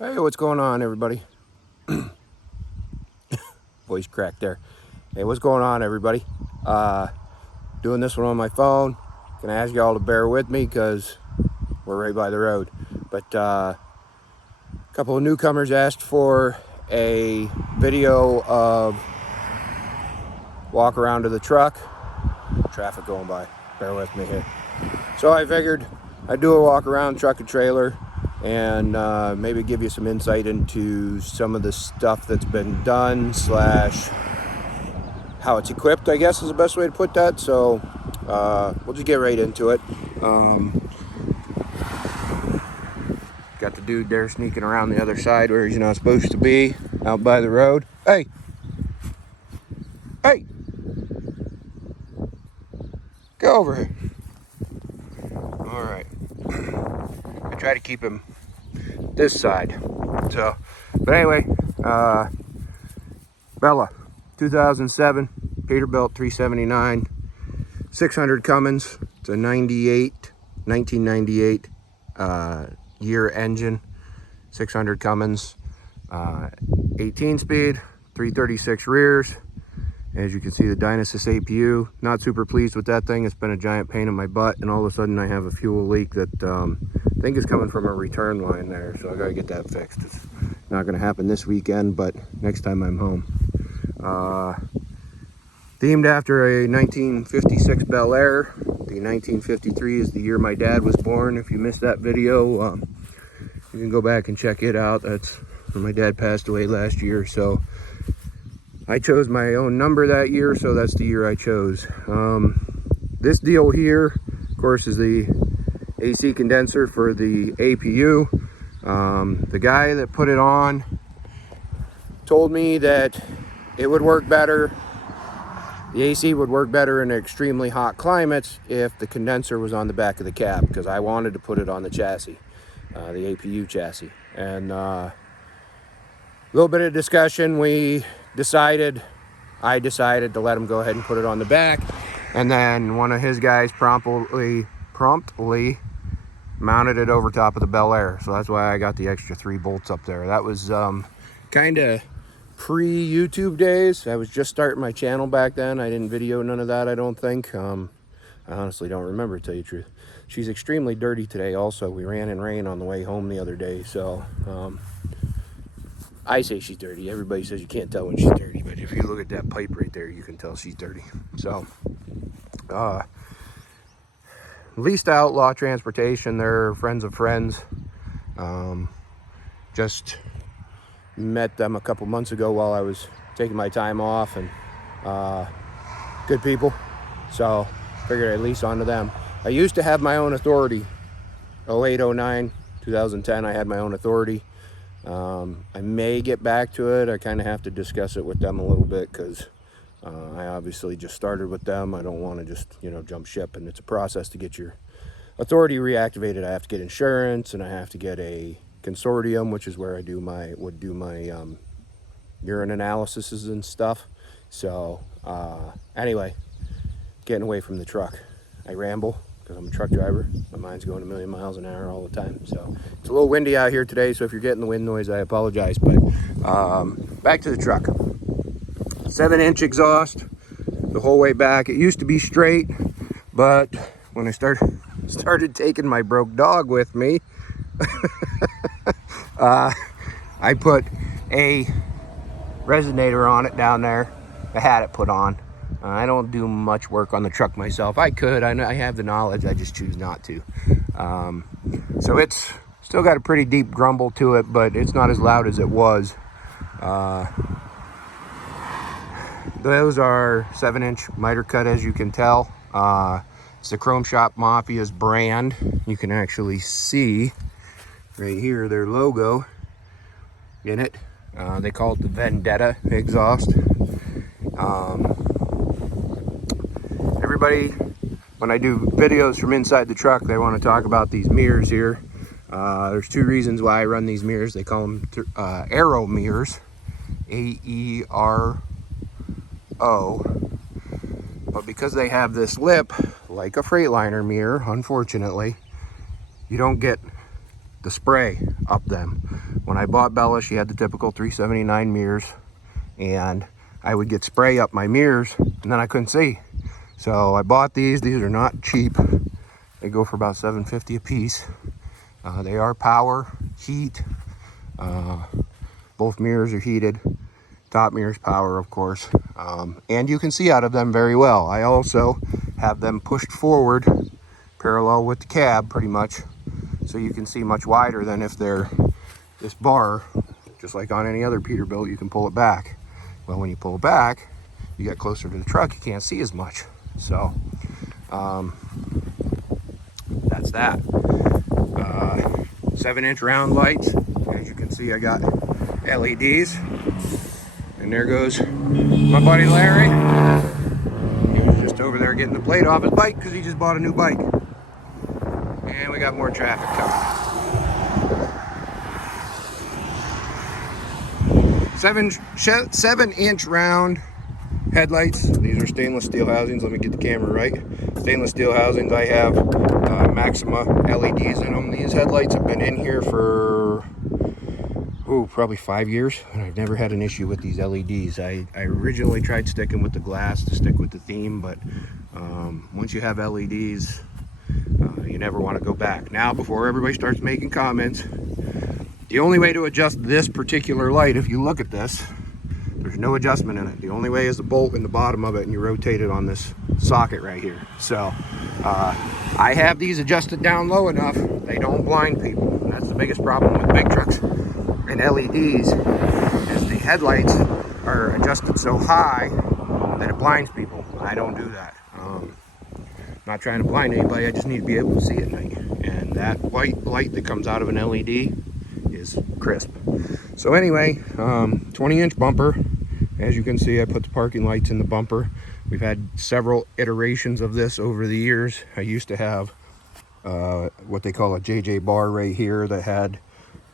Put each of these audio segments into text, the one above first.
Hey, what's going on, everybody? Voice crack there. Hey, what's going on, everybody? Doing this one on my phone. Gonna ask y'all to bear with me because we're right by the road. But a couple of newcomers asked for a video of walk around to the truck. Traffic going by. Bear with me here. So I figured I'd do a walk around truck and trailer and maybe give you some insight into some of the stuff that's been done slash how it's equipped, I guess is the best way to put that. So we'll just get right into it. Got the dude there sneaking around the other side where he's not supposed to be, out by the road. Hey! Hey! Go over here. Alright. I try to keep him this side. So, but anyway, Bella, 2007, Peterbilt 379, 600 Cummins. It's a 1998 year engine, 600 Cummins, 18 speed, 336 rears. As you can see, the Dynasis APU. Not super pleased with that thing. It's been a giant pain in my butt, and all of a sudden I have a fuel leak that I think is coming from a return line there, so I gotta get that fixed. It's not gonna happen this weekend, but next time I'm home. Themed after a 1956 Bel Air. The 1953 is the year my dad was born. If you missed that video, you can go back and check it out. That's when my dad passed away last year, so I chose my own number that year, so that's the year I chose. This deal here, of course, is the AC condenser for the APU. The guy that put it on told me that it would work better. The AC would work better in extremely hot climates if the condenser was on the back of the cab, because I wanted to put it on the chassis, the APU chassis. And a little bit of discussion, I decided to let him go ahead and put it on the back, and then one of his guys promptly mounted it over top of the Bel Air. So that's why I got the extra 3 bolts up there. That was kind of pre-YouTube days. I was just starting my channel back then. I didn't video none of that, I don't think. I honestly don't remember, to tell you the truth. She's extremely dirty today also. We ran in rain on the way home the other day, so I say she's dirty. Everybody says you can't tell when she's dirty, but if you look at that pipe right there, you can tell she's dirty. So, leased outlaw transportation. They're friends of friends. Just met them a couple months ago while I was taking my time off, and good people. So, figured I'd lease onto them. I used to have my own authority. 08, 09, 2010, I had my own authority. I may get back to it. I kind of have to discuss it with them a little bit, because I obviously just started with them. I don't want to just, jump ship, and it's a process to get your authority reactivated. I have to get insurance, and I have to get a consortium, which is where I would do my urine analyses and stuff. So anyway, getting away from the truck. I ramble because I'm a truck driver. My mind's going a million miles an hour all the time. So it's a little windy out here today, so if you're getting the wind noise, I apologize. But back to the truck. 7-inch exhaust the whole way back. It used to be straight, but when I started taking my broke dog with me, I put a resonator on it down there. I had it put on. I don't do much work on the truck myself. I could. I have the knowledge. I just choose not to. So it's still got a pretty deep grumble to it, but it's not as loud as it was. Those are 7-inch miter cut, as you can tell. It's the Chrome Shop Mafia's brand. You can actually see right here their logo in it. They call it the Vendetta exhaust. Everybody, when I do videos from inside the truck, they want to talk about these mirrors here. There's 2 reasons why I run these mirrors. They call them aero mirrors, A-E-R-O. But because they have this lip, like a Freightliner mirror, unfortunately, you don't get the spray up them. When I bought Bella, she had the typical 379 mirrors, and I would get spray up my mirrors and then I couldn't see. So I bought these. These are not cheap. They go for about $7.50 a piece. They are power, heat. Both mirrors are heated. Top mirrors power, of course. And you can see out of them very well. I also have them pushed forward parallel with the cab pretty much, so you can see much wider than if they're this bar, just like on any other Peterbilt. You can pull it back. Well, when you pull it back, you get closer to the truck, you can't see as much. So that's that. 7-inch round lights. As you can see, I got LEDs. And there goes my buddy Larry. He was just over there getting the plate off his bike because he just bought a new bike. And we got more traffic coming. 7-inch round headlights. These are stainless steel housings. Let me get the camera right. Stainless steel housings. I have Maxima LEDs in them. These headlights have been in here for probably 5 years, and I've never had an issue with these LEDs. I originally tried sticking with the glass to stick with the theme, but once you have LEDs, you never want to go back. Now, before everybody starts making comments, the only way to adjust this particular light, if you look at this, there's no adjustment in it. The only way is the bolt in the bottom of it, and you rotate it on this socket right here. So I have these adjusted down low enough they don't blind people. And that's the biggest problem with big trucks and LEDs, is the headlights are adjusted so high that it blinds people. I don't do that. Not trying to blind anybody, I just need to be able to see at night. And that white light that comes out of an LED is crisp. So anyway, 20-inch bumper. As you can see, I put the parking lights in the bumper. We've had several iterations of this over the years. I used to have what they call a JJ bar right here that had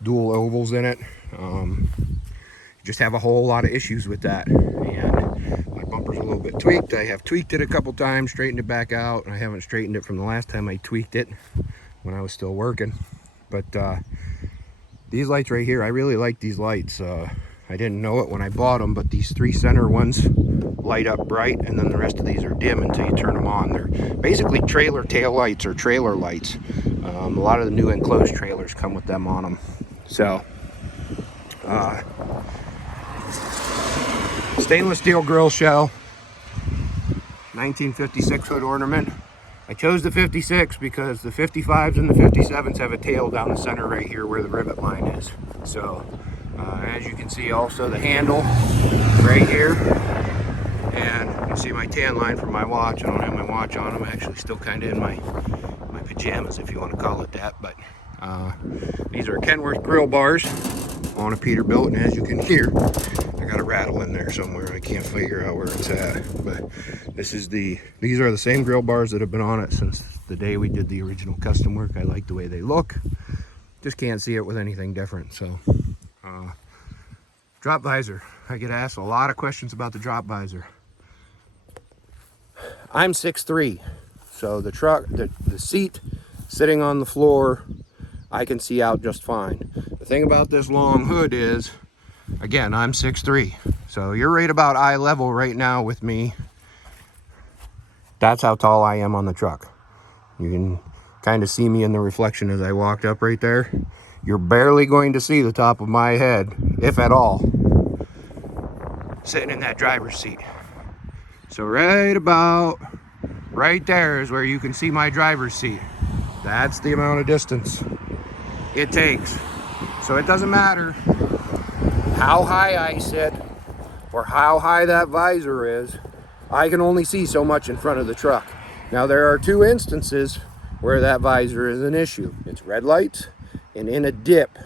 dual ovals in it. Just have a whole lot of issues with that, and my bumper's a little bit tweaked. I have tweaked it a couple times, straightened it back out, and I haven't straightened it from the last time I tweaked it when I was still working. But these lights right here, I really like these lights. I didn't know it when I bought them, but these 3 center ones light up bright, and then the rest of these are dim until you turn them on. They're basically trailer tail lights or trailer lights. A lot of the new enclosed trailers come with them on them. So stainless steel grill shell, 1956 hood ornament. I chose the 56 because the 55s and the 57s have a tail down the center right here where the rivet line is. So as you can see, also the handle right here, and you can see my tan line from my watch. I don't have my watch on. I'm actually still kind of in my pajamas, if you want to call it that. But these are Kenworth grill bars on a Peterbilt, and as you can hear, I got a rattle in there somewhere. I can't figure out where it's at, but these are the same grill bars that have been on it since the day we did the original custom work. I like the way they look. Just can't see it with anything different. So drop visor. I get asked a lot of questions about the drop visor. I'm 6'3", so the seat sitting on the floor, I can see out just fine. The thing about this long hood is, again, I'm 6'3", so you're right about eye level right now with me. That's how tall I am on the truck. You can kind of see me in the reflection as I walked up right there. You're barely going to see the top of my head, if at all, sitting in that driver's seat. So right about right there is where you can see my driver's seat. That's the amount of distance it takes. So it doesn't matter how high I sit or how high that visor is, I can only see so much in front of the truck. Now there are 2 instances where that visor is an issue. It's red lights and in a dip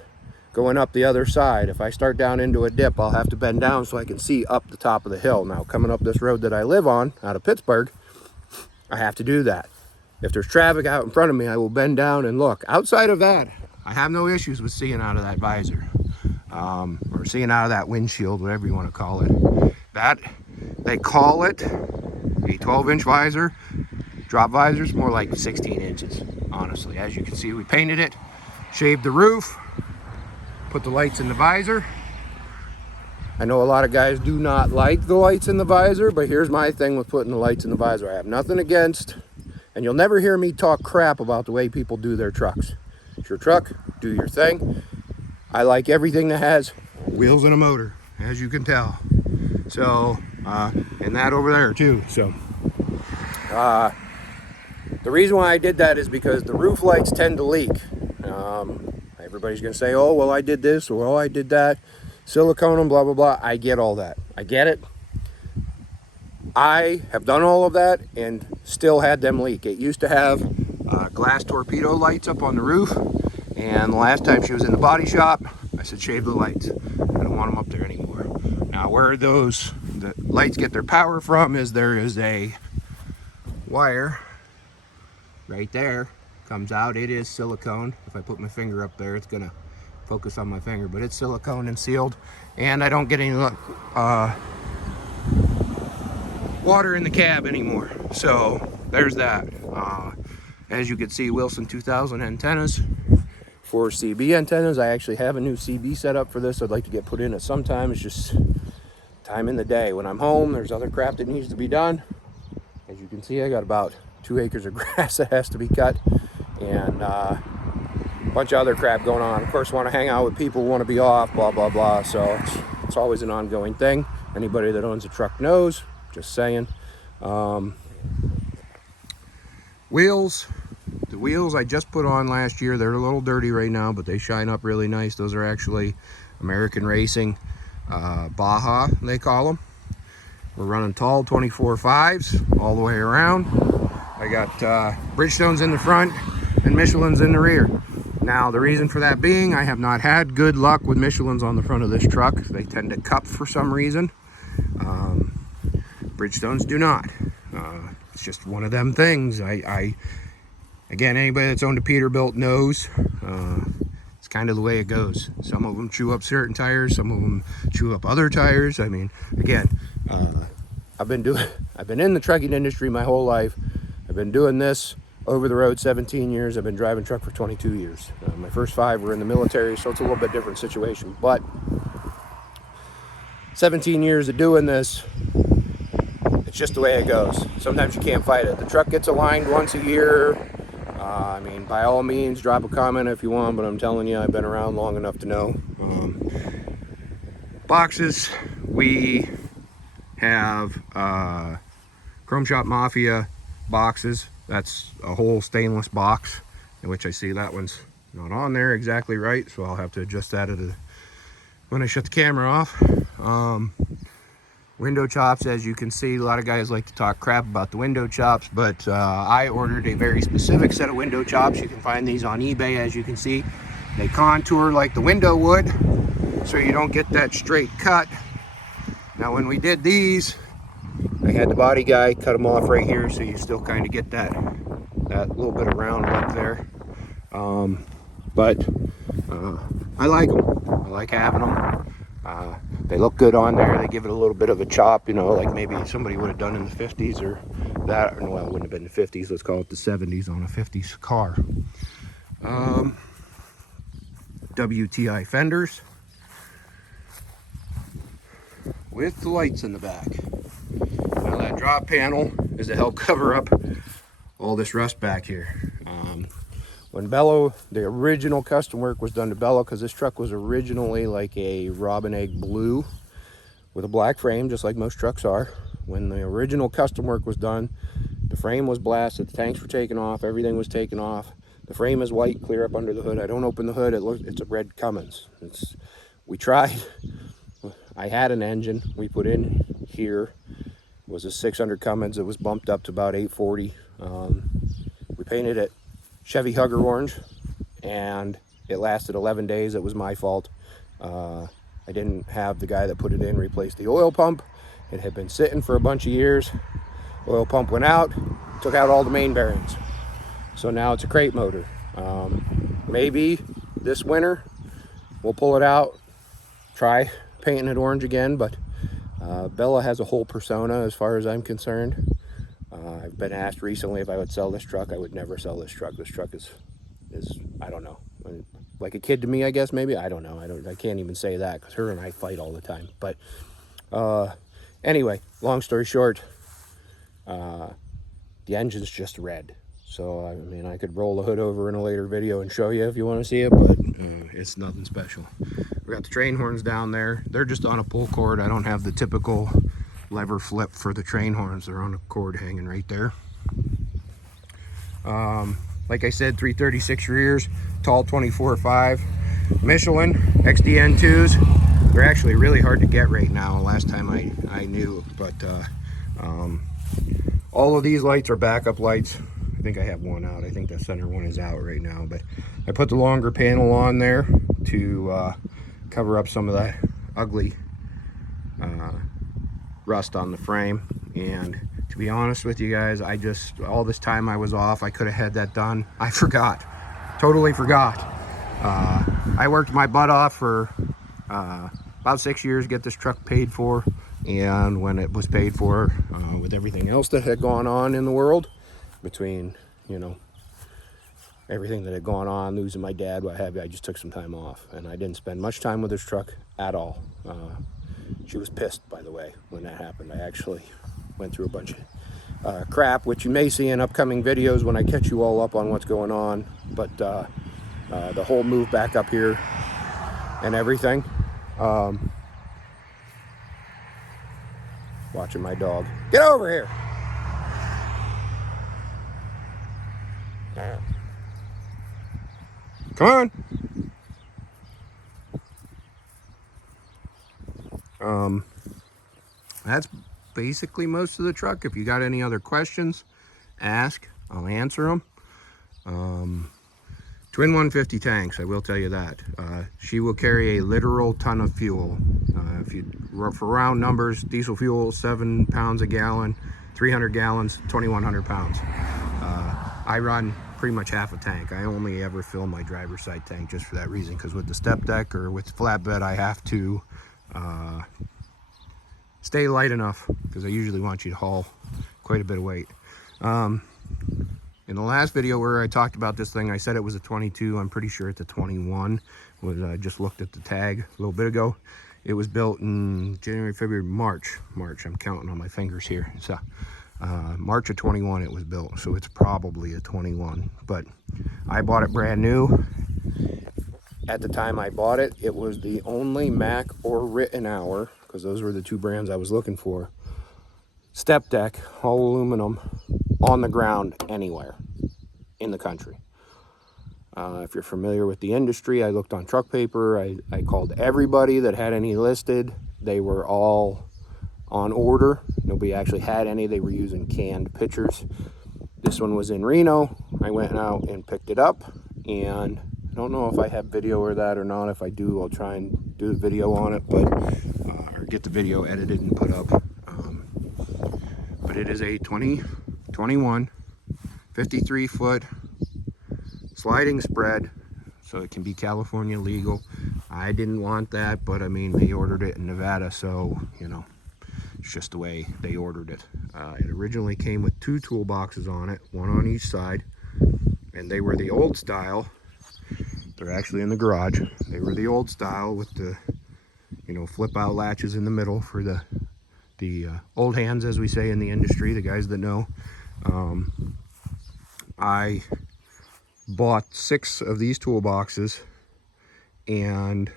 going up the other side. If I start down into a dip, I'll have to bend down so I can see up the top of the hill. Now coming up this road that I live on out of Pittsburgh, I have to do that. If there's traffic out in front of me, I will bend down and look. Outside of that, I have no issues with seeing out of that visor, or seeing out of that windshield, whatever you want to call it. That, they call it a 12-inch visor. Drop visor's more like 16 inches, honestly. As you can see, we painted it. Shaved the roof, put the lights in the visor. I know a lot of guys do not like the lights in the visor, but here's my thing with putting the lights in the visor. I have nothing against, and you'll never hear me talk crap about the way people do their trucks. It's your truck, do your thing. I like everything that has wheels and a motor, as you can tell. So, and that over there too. So, the reason why I did that is because the roof lights tend to leak. Everybody's gonna say, oh, well, I did this, or oh, I did that. Silicone them, blah, blah, blah. I get all that. I get it. I have done all of that and still had them leak. It used to have glass torpedo lights up on the roof. And the last time she was in the body shop, I said, shave the lights. I don't want them up there anymore. Now, where the lights get their power from is there is a wire right there. Comes out. It is silicone. If I put my finger up there, it's going to focus on my finger, but it's silicone and sealed, and I don't get any water in the cab anymore. So there's that. As you can see, Wilson 2000 antennas for CB antennas. I actually have a new CB set up for this. I'd like to get put in at some time. It's just time in the day. When I'm home, there's other crap that needs to be done. As you can see, I got about 2 acres of grass that has to be cut, and bunch of other crap going on. Of course, want to hang out with people, want to be off, blah, blah, blah. So it's always an ongoing thing. Anybody that owns a truck knows, just saying. Wheels. The wheels I just put on last year, they're a little dirty right now, but they shine up really nice. Those are actually American Racing Baja, they call them. We're running tall 24.5s all the way around. I got Bridgestones in the front and Michelin's in the rear. Now, the reason for that being, I have not had good luck with Michelin's on the front of this truck. They tend to cup for some reason. Bridgestones do not. It's just one of them things. Again, anybody that's owned a Peterbilt knows it's kind of the way it goes. Some of them chew up certain tires, some of them chew up other tires. I mean, again, I've been in the trucking industry my whole life. I've been doing this over the road 17 years. I've been driving truck for 22 years. My first 5 were in the military, so it's a little bit different situation. But 17 years of doing this, it's just the way it goes. Sometimes you can't fight it. The truck gets aligned once a year. I mean, by all means, drop a comment if you want, but I'm telling you, I've been around long enough to know. Boxes, we have Chrome Shop Mafia boxes. That's a whole stainless box, in which I see that one's not on there exactly right, so I'll have to adjust that when I shut the camera off. Window chops, as you can see, a lot of guys like to talk crap about the window chops, but I ordered a very specific set of window chops. You can find these on eBay, as you can see. They contour like the window would, so you don't get that straight cut. Now, when we did these, I had the body guy cut them off right here, so you still kind of get that little bit of round look there. But I like them. I like having them. They look good on there. They give it a little bit of a chop, you know, like maybe somebody would have done in the 50s or that. Or, well, it wouldn't have been the 50s. Let's call it the 70s on a 50s car. WTI fenders with the lights in the back. Now, that drop panel is to help cover up all this rust back here. When Bello, the original custom work was done to Bello, because this truck was originally like a robin egg blue with a black frame, just like most trucks are. When the original custom work was done, the frame was blasted, the tanks were taken off, everything was taken off. The frame is white, clear up under the hood. I don't open the hood, it's a red Cummins. We tried. I had an engine we put in here. It was a 600 Cummins. It was bumped up to about 840. We painted it Chevy Hugger orange, and it lasted 11 days. It was my fault. I didn't have the guy that put it in replace the oil pump. It had been sitting for a bunch of years. Oil pump went out, took out all the main bearings. So now it's a crate motor. Maybe this winter we'll pull it out, try painting it orange again, but Bella has a whole persona as far as I'm concerned. I've been asked recently if I would sell this truck. I would never sell this truck. This truck is I don't know. like a kid to me, I guess, maybe. I don't know. I can't even say that because her and I fight all the time. But anyway, long story short, the engine's just red. So, I mean, I could roll the hood over in a later video and show you if you want to see it, but it's nothing special. We got the train horns down there. They're just on a pull cord. I don't have the typical lever flip for the train horns. They're on a cord hanging right there. Like I said, 336 rears, tall 24.5. Michelin XDN2s. They're actually really hard to get right now, last time I knew, but all of these lights are backup lights. I think I have one out. I think the center one is out right now, but I put the longer panel on there to cover up some of that ugly rust on the frame. And to be honest with you guys, all this time I was off, I could have had that done. I forgot, totally forgot. I worked my butt off for about 6 years to get this truck paid for, and when it was paid for, with everything else that had gone on in the world, between, you know, everything that had gone on, losing my dad, what have you, I just took some time off, and I didn't spend much time with this truck at all. She was pissed, by the way, when that happened. I actually went through a bunch of crap, which you may see in upcoming videos when I catch you all up on what's going on, but the whole move back up here and everything. Watching my dog. Get over here! Come on. That's basically most of the truck. If you got any other questions, ask. I'll answer them. Twin 150 tanks, I will tell you that. She will carry a literal ton of fuel. For round numbers, diesel fuel, 7 pounds a gallon, 300 gallons, 2,100 pounds. I run pretty much half a tank. I only ever fill my driver's side tank just for that reason, because with the step deck or with the flatbed, I have to stay light enough, because I usually want you to haul quite a bit of weight. In the last video where I talked about this thing, I said it was a 22. I'm pretty sure it's a 21. I just looked at the tag a little bit ago. It was built in January, February, March. I'm counting on my fingers here. So March of 21 it was built, so it's probably a 21. But I bought it brand new. At the time I bought it, it was the only Mac or Rittenhour, because those were the two brands I was looking for, step deck, all aluminum, on the ground anywhere in the country. If you're familiar with the industry, I looked on truck paper. I called everybody that had any listed. They were all on order. Nobody actually had any. They were using canned pictures. This one was in Reno. I went out and picked it up, and I don't know if I have video or that or not. If I do, I'll try and do a video on it, but or get the video edited and put up. But it is a 2021 53-foot sliding spread, so it can be California legal. I didn't want that, but I mean, they ordered it in Nevada, so you know, it's just the way they ordered it. It originally came with 2 toolboxes on it, one on each side, and they were the old style. They're actually in the garage. They were the old style with the, you know, flip out latches in the middle for the old hands, as we say in the industry, the guys that know. I bought 6 of these toolboxes, and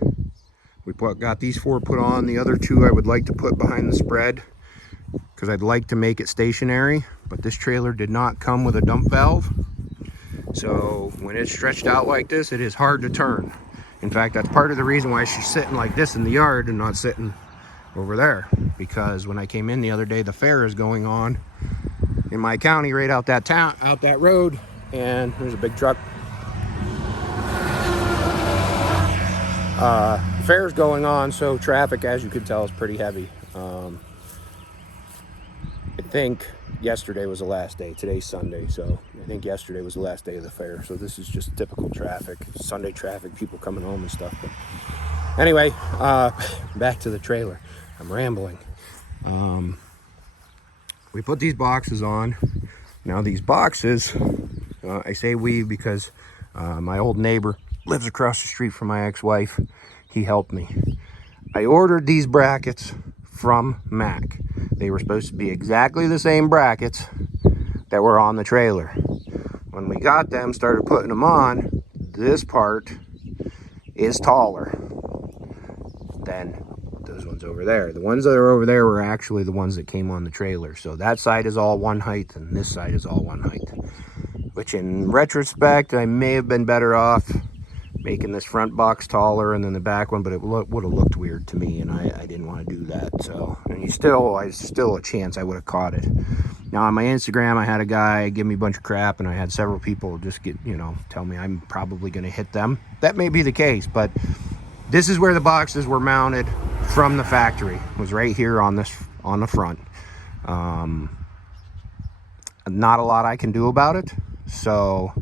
we got these 4 put on. The other 2 I would like to put behind the spread, because I'd like to make it stationary, but this trailer did not come with a dump valve. So when it's stretched out like this, it is hard to turn. In fact, that's part of the reason why she's sitting like this in the yard and not sitting over there, because when I came in the other day, the fair is going on in my county right out that road, and there's a big truck. The fair's going on, so traffic, as you can tell, is pretty heavy. I think yesterday was the last day. Today's Sunday, so I think yesterday was the last day of the fair. So this is just typical traffic, Sunday traffic, people coming home and stuff. But anyway, back to the trailer. I'm rambling. We put these boxes on. Now these boxes, I say we because my old neighbor lives across the street from my ex-wife. He helped me. I ordered these brackets from Mac. They were supposed to be exactly the same brackets that were on the trailer. When we got them, started putting them on, this part is taller than those ones over there. The ones that are over there were actually the ones that came on the trailer. So that side is all one height and this side is all one height. Which in retrospect, I may have been better off making this front box taller and then the back one, but it would have looked weird to me, and I didn't want to do that. So, and still a chance I would have caught it. Now on my Instagram, I had a guy give me a bunch of crap, and I had several people just tell me I'm probably going to hit them. That may be the case, but this is where the boxes were mounted from the factory. It was right here on the front. Not a lot I can do about it, so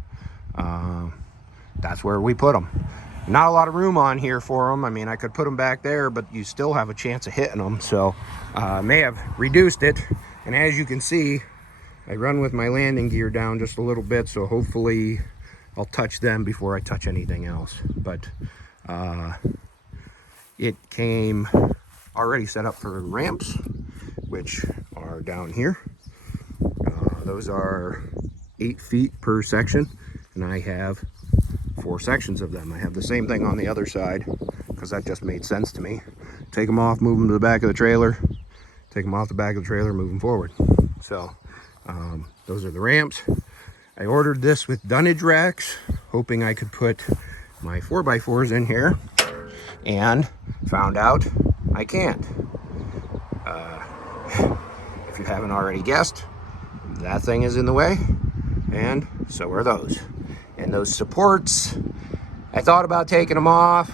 that's where we put them. Not a lot of room on here for them. I mean, I could put them back there, but you still have a chance of hitting them. So may have reduced it. And as you can see, I run with my landing gear down just a little bit, so hopefully I'll touch them before I touch anything else. But it came already set up for ramps, which are down here. Those are 8 feet per section, and I have 4 sections of them. I have the same thing on the other side because that just made sense to me. Take them off, move them to the back of the trailer, take them off the back of the trailer, move them forward. So those are the ramps. I ordered this with dunnage racks, hoping I could put my 4x4s in here, and found out I can't. If you haven't already guessed, that thing is in the way, and so are those. And those supports, I thought about taking them off,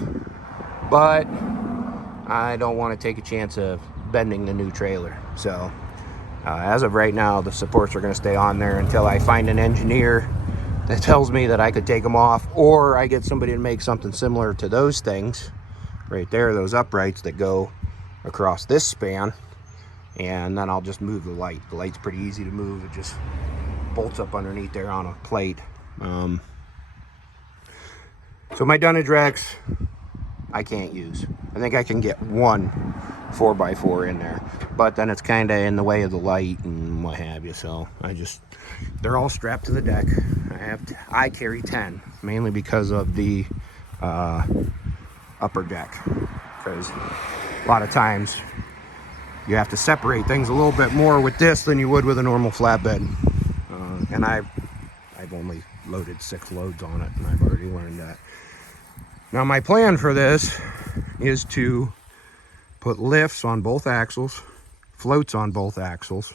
but I don't want to take a chance of bending the new trailer. So as of right now, the supports are going to stay on there until I find an engineer that tells me that I could take them off, or I get somebody to make something similar to those things right there, those uprights that go across this span, and then I'll just move the light. The light's pretty easy to move. It just bolts up underneath there on a plate. So my dunnage racks, I can't use. I think I can get one 4x4 in there, but then it's kind of in the way of the light and what have you. So they're all strapped to the deck. I carry 10, mainly because of the upper deck, because a lot of times you have to separate things a little bit more with this than you would with a normal flatbed. And I've only loaded 6 loads on it, and I've already learned that. Now my plan for this is to put lifts on both axles, floats on both axles,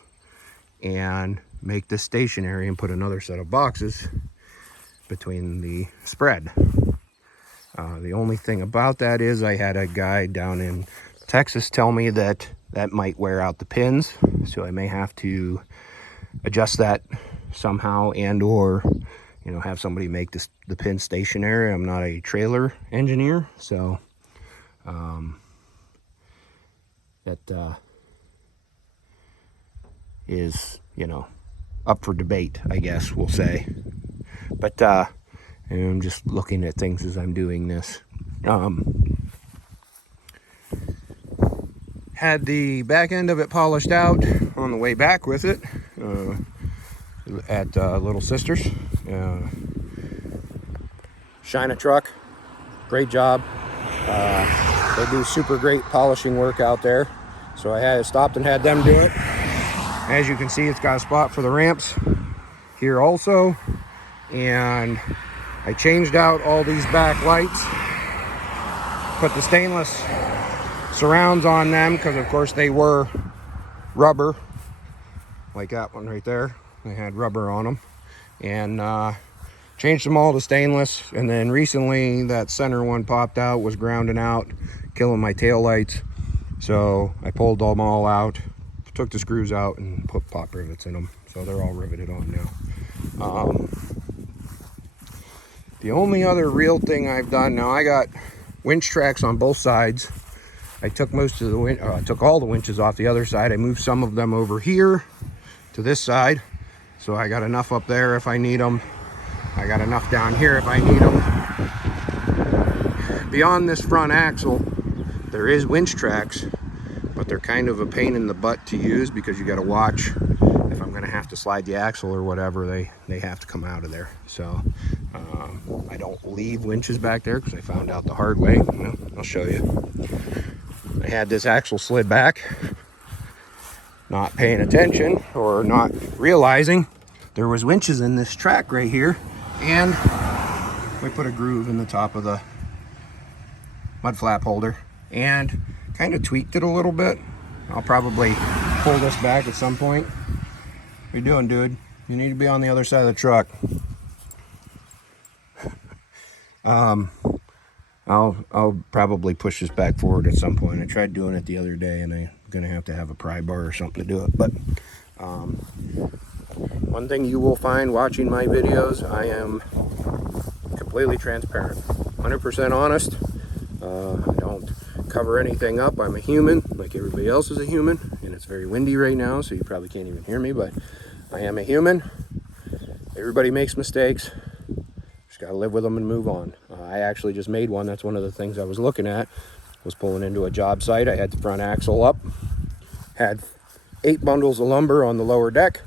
and make this stationary and put another set of boxes between the spread. The only thing about that is I had a guy down in Texas tell me that might wear out the pins, so I may have to adjust that somehow, and or have somebody make the pin stationary. I'm not a trailer engineer, so that is up for debate, I guess we'll say. But I'm just looking at things as I'm doing this. Had the back end of it polished out on the way back with it at Little Sisters. Shine a truck, great job. They do super great polishing work out there, so I stopped and had them do it. As you can see, it's got a spot for the ramps here also, and I changed out all these back lights, put the stainless surrounds on them, because of course they were rubber, like that one right there. They had rubber on them, and changed them all to stainless. And then recently that center one popped out, was grounding out, killing my tail lights, so I pulled them all out, took the screws out, and put pop rivets in them, so they're all riveted on now. The only other real thing I've done now, I got winch tracks on both sides. I took took all the winches off the other side. I moved some of them over here to this side, so I got enough up there if I need them. I got enough down here if I need them. beyond this front axle, there is winch tracks, but they're kind of a pain in the butt to use because you got to watch if I'm going to have to slide the axle or whatever, they have to come out of there. So I don't leave winches back there because I found out the hard way. Well, I'll show you. I had this axle slid back, not paying attention or not realizing there was winches in this track right here, and we put a groove in the top of the mud flap holder and kind of tweaked it a little bit. I'll probably pull this back at some point. What you doing, dude? You need to be on the other side of the truck. I'll probably push this back forward at some point. I tried doing it the other day, and I'm gonna have to have a pry bar or something to do it. But one thing you will find watching my videos, I am completely transparent, 100% honest. I don't cover anything up. I'm a human, like everybody else is a human, and it's very windy right now, so you probably can't even hear me, but I am a human. Everybody makes mistakes. Just gotta live with them and move on. I actually just made one. That's one of the things I was looking at, was pulling into a job site. I had the front axle up, had 8 bundles of lumber on the lower deck,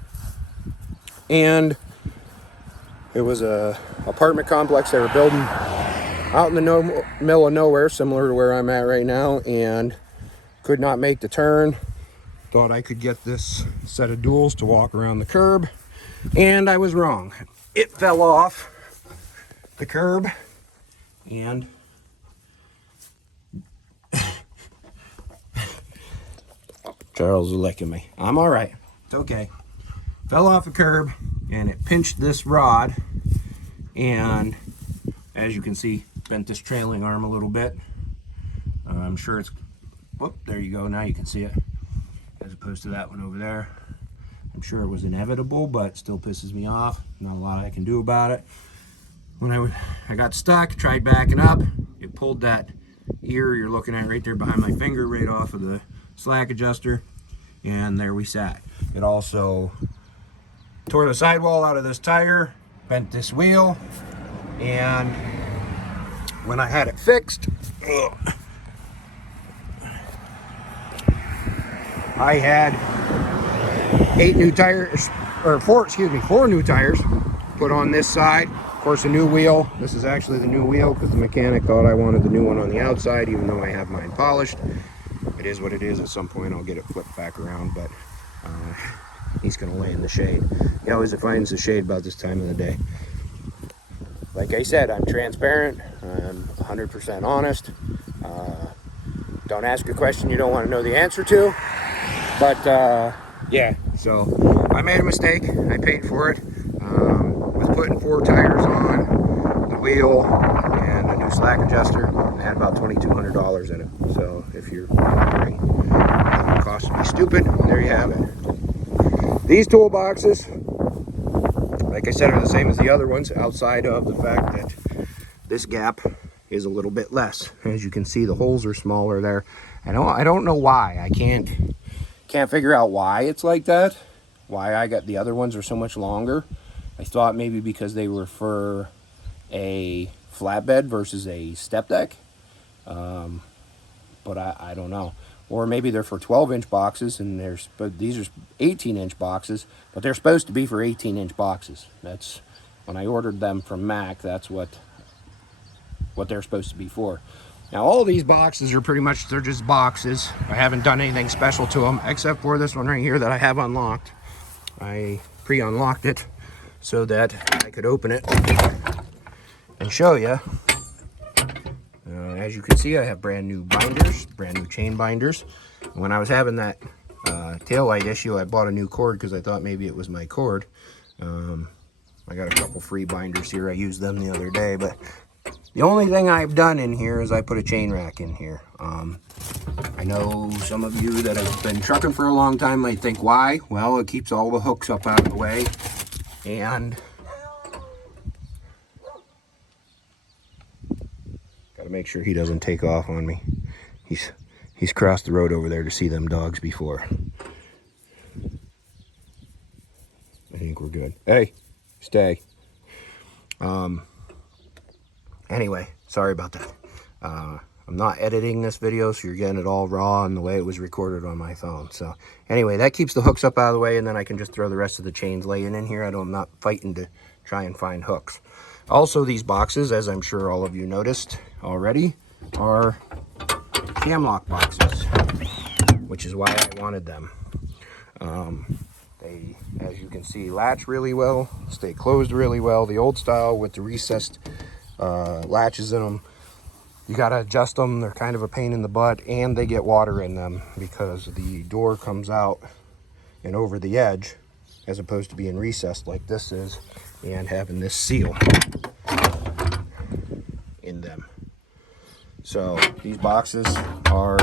and it was a apartment complex they were building out in the middle of nowhere, similar to where I'm at right now, and could not make the turn. Thought I could get this set of duals to walk around the curb, and I was wrong. It fell off the curb, and Charles is licking me. I'm all right. It's okay. Fell off the curb, and it pinched this rod, and as you can see, bent this trailing arm a little bit. I'm sure it's, whoop, there you go. Now you can see it, as opposed to that one over there. I'm sure it was inevitable, but still pisses me off. Not a lot I can do about it. When I got stuck, tried backing up, it pulled that ear you're looking at right there behind my finger right off of the slack adjuster, and there we sat. It also tore the sidewall out of this tire, bent this wheel, and when I had it fixed, I had 8 new tires, or 4 new tires put on this side. Of course, a new wheel. This is actually the new wheel because the mechanic thought I wanted the new one on the outside, even though I have mine polished. It is what it is. At some point I'll get it flipped back around, but he's gonna lay in the shade. He always finds the shade about this time of the day. Like I said, I'm transparent. I'm 100% honest. Don't ask a question you don't want to know the answer to. But yeah, so I made a mistake. I paid for it. Was putting 4 tires on the wheel and a new slack adjuster. I had about $2,200 in it. So if you're wondering, it cost me stupid, there you have it. These toolboxes, like I said, are the same as the other ones, outside of the fact that this gap is a little bit less. As you can see, the holes are smaller there. I don't know why. I can't figure out why it's like that. Why I got the other ones are so much longer. I thought maybe because they were for a flatbed versus a step deck. But I don't know. Or maybe they're for 12-inch boxes, and but these are 18-inch boxes, but they're supposed to be for 18-inch boxes. That's when I ordered them from Mac. That's what they're supposed to be for. Now, all these boxes are pretty much, they're just boxes. I haven't done anything special to them, except for this one right here that I have unlocked. I pre-unlocked it so that I could open it and show you. As you can see, I have brand new binders, brand new chain binders. When I was having that taillight issue, I bought a new cord because I thought maybe it was my cord. I got a couple free binders here. I used them the other day, but the only thing I've done in here is I put a chain rack in here. I know some of you that have been trucking for a long time might think, why? Well, it keeps all the hooks up out of the way, and got to make sure he doesn't take off on me. He's crossed the road over there to see them dogs before. I think we're good. Hey, stay. Anyway, sorry about that. I'm not editing this video, so you're getting it all raw and the way it was recorded on my phone. So anyway, that keeps the hooks up out of the way, and then I can just throw the rest of the chains laying in here. I'm not fighting to try and find hooks. Also, these boxes, as I'm sure all of you noticed already, are cam lock boxes, which is why I wanted them. They, as you can see, latch really well, stay closed really well. The old style with the recessed latches in them, you gotta adjust them. They're kind of a pain in the butt, and they get water in them because the door comes out and over the edge, as opposed to being recessed like this is and having this seal in them. So these boxes are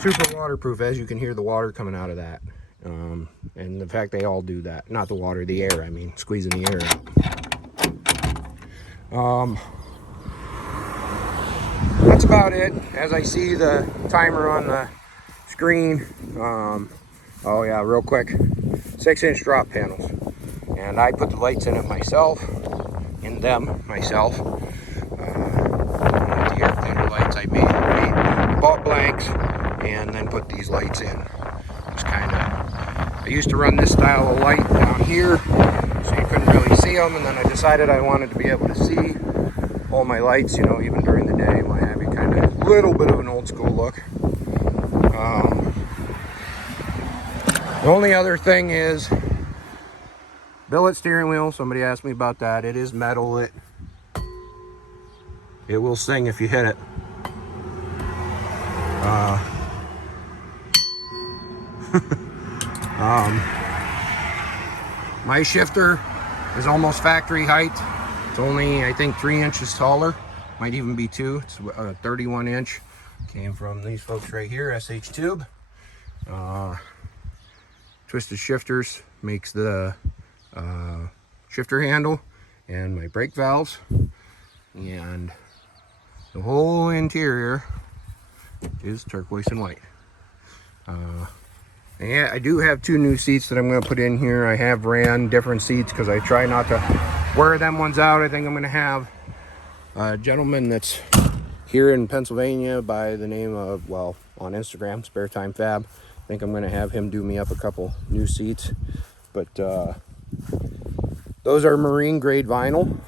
super waterproof, as you can hear the water coming out of that. And the fact they all do that, not the water, the air, I mean, squeezing the air out. That's about it. As I see the timer on the screen, oh yeah, real quick, 6-inch drop panels. And I put the lights in it myself, myself. The air cleaner lights I bought blanks and then put these lights in. Just kind of, I used to run this style of light down here, so you couldn't really see them, and then I decided I wanted to be able to see all my lights, you know, even during the day, what have you, kind of a little bit of an old school look. The only other thing is billet steering wheel. Somebody asked me about that. It is metal. It will sing if you hit it. My shifter is almost factory height. It's only, I think, 3 inches taller. Might even be 2. It's a 31 inch. Came from these folks right here, SH Tube. Twisted Shifters makes the shifter handle and my brake valves. And the whole interior is turquoise and white. And yeah, I do have 2 new seats that I'm going to put in here. I have ran different seats because I try not to wear them ones out. I think I'm going to have a gentleman that's here in Pennsylvania by the name of, well, on Instagram, Spare Time Fab. I think I'm going to have him do me up a couple new seats. But those are marine grade vinyl,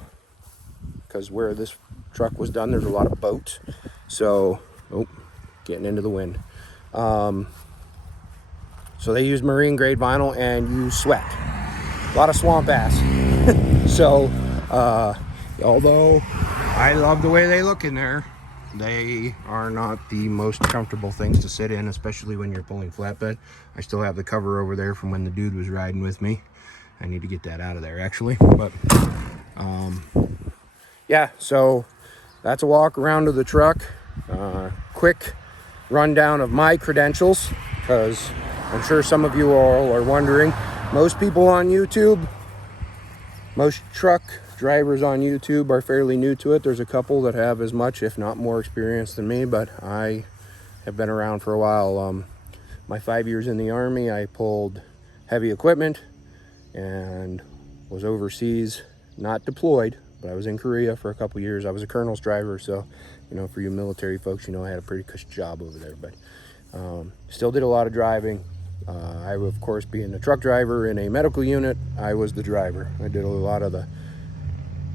because where this truck was done, there's a lot of boats. So, oh, getting into the wind. So they use marine grade vinyl and you sweat. A lot of swamp ass. So, although I love the way they look in there, they are not the most comfortable things to sit in, especially when you're pulling flatbed. I still have the cover over there from when the dude was riding with me. I need to get that out of there, actually. But, yeah, so that's a walk around of the truck. Quick rundown of my credentials, because I'm sure some of you all are wondering. Most people on YouTube, most truck drivers on YouTube are fairly new to it. There's a couple that have as much, if not more, experience than me, but I have been around for a while. My 5 years in the Army, I pulled heavy equipment and was overseas, not deployed, but I was in Korea for a couple years. I was a colonel's driver, so, you know, for you military folks, you know, I had a pretty cushy job over there, but still did a lot of driving. I, of course, being a truck driver in a medical unit, I was the driver. I did a lot of the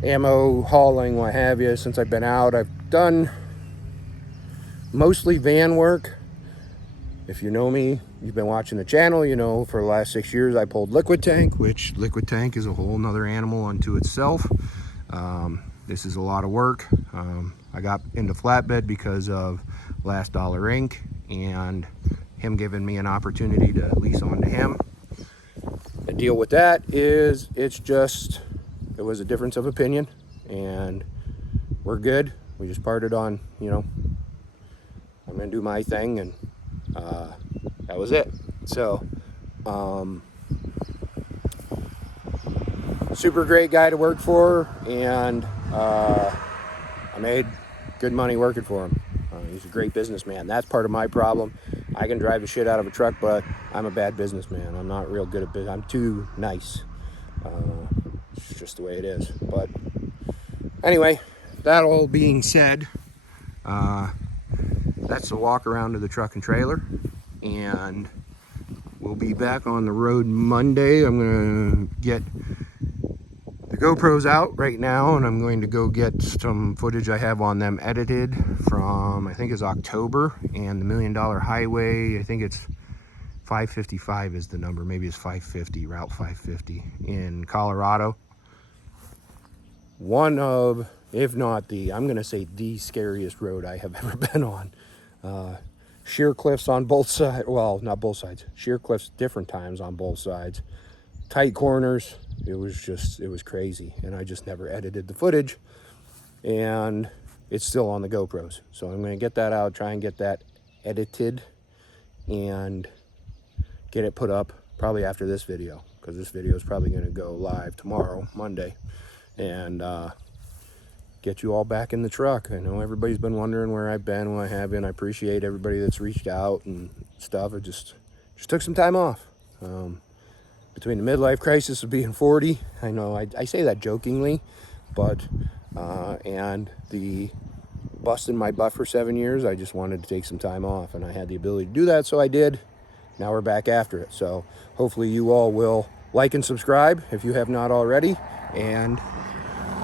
ammo hauling, what have you. Since I've been out, I've done mostly van work. If you know me, you've been watching the channel, you know, for the last 6 years I pulled liquid tank, which liquid tank is a whole nother animal unto itself. This is a lot of work. I got into flatbed because of Last Dollar Inc. and him giving me an opportunity to lease onto him. The deal with that is it was a difference of opinion, and we're good. We just parted on, you know, I'm gonna do my thing, and that was it. So super great guy to work for, and I made good money working for him. He's a great businessman. That's part of my problem. I can drive the shit out of a truck, but I'm a bad businessman. I'm not real good at business. I'm too nice. It's just the way it is. But anyway, that all being said, That's the walk around to the truck and trailer, and we'll be back on the road Monday. I'm gonna get the GoPros out right now, and I'm going to go get some footage I have on them edited from, I think it's October, and the $1 Million Highway, I think it's 555 is the number, maybe it's 550, Route 550 in Colorado. One of, if not the, I'm gonna say the scariest road I have ever been on. Sheer cliffs on both sides, well, not both sides, sheer cliffs different times on both sides, tight corners. It was crazy, and I just never edited the footage, and it's still on the GoPros. So I'm going to get that out, try and get that edited, and get it put up probably after this video, because this video is probably going to go live tomorrow, Monday, and get you all back in the truck. I know everybody's been wondering where I've been, what I have been. I appreciate everybody that's reached out and stuff. I just took some time off. Between the midlife crisis of being 40, I know I say that jokingly, but and the busting my butt for 7 years, I just wanted to take some time off, and I had the ability to do that, so I did. Now we're back after it. So hopefully you all will like and subscribe if you have not already, and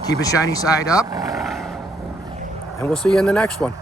keep a shiny side up, and we'll see you in the next one.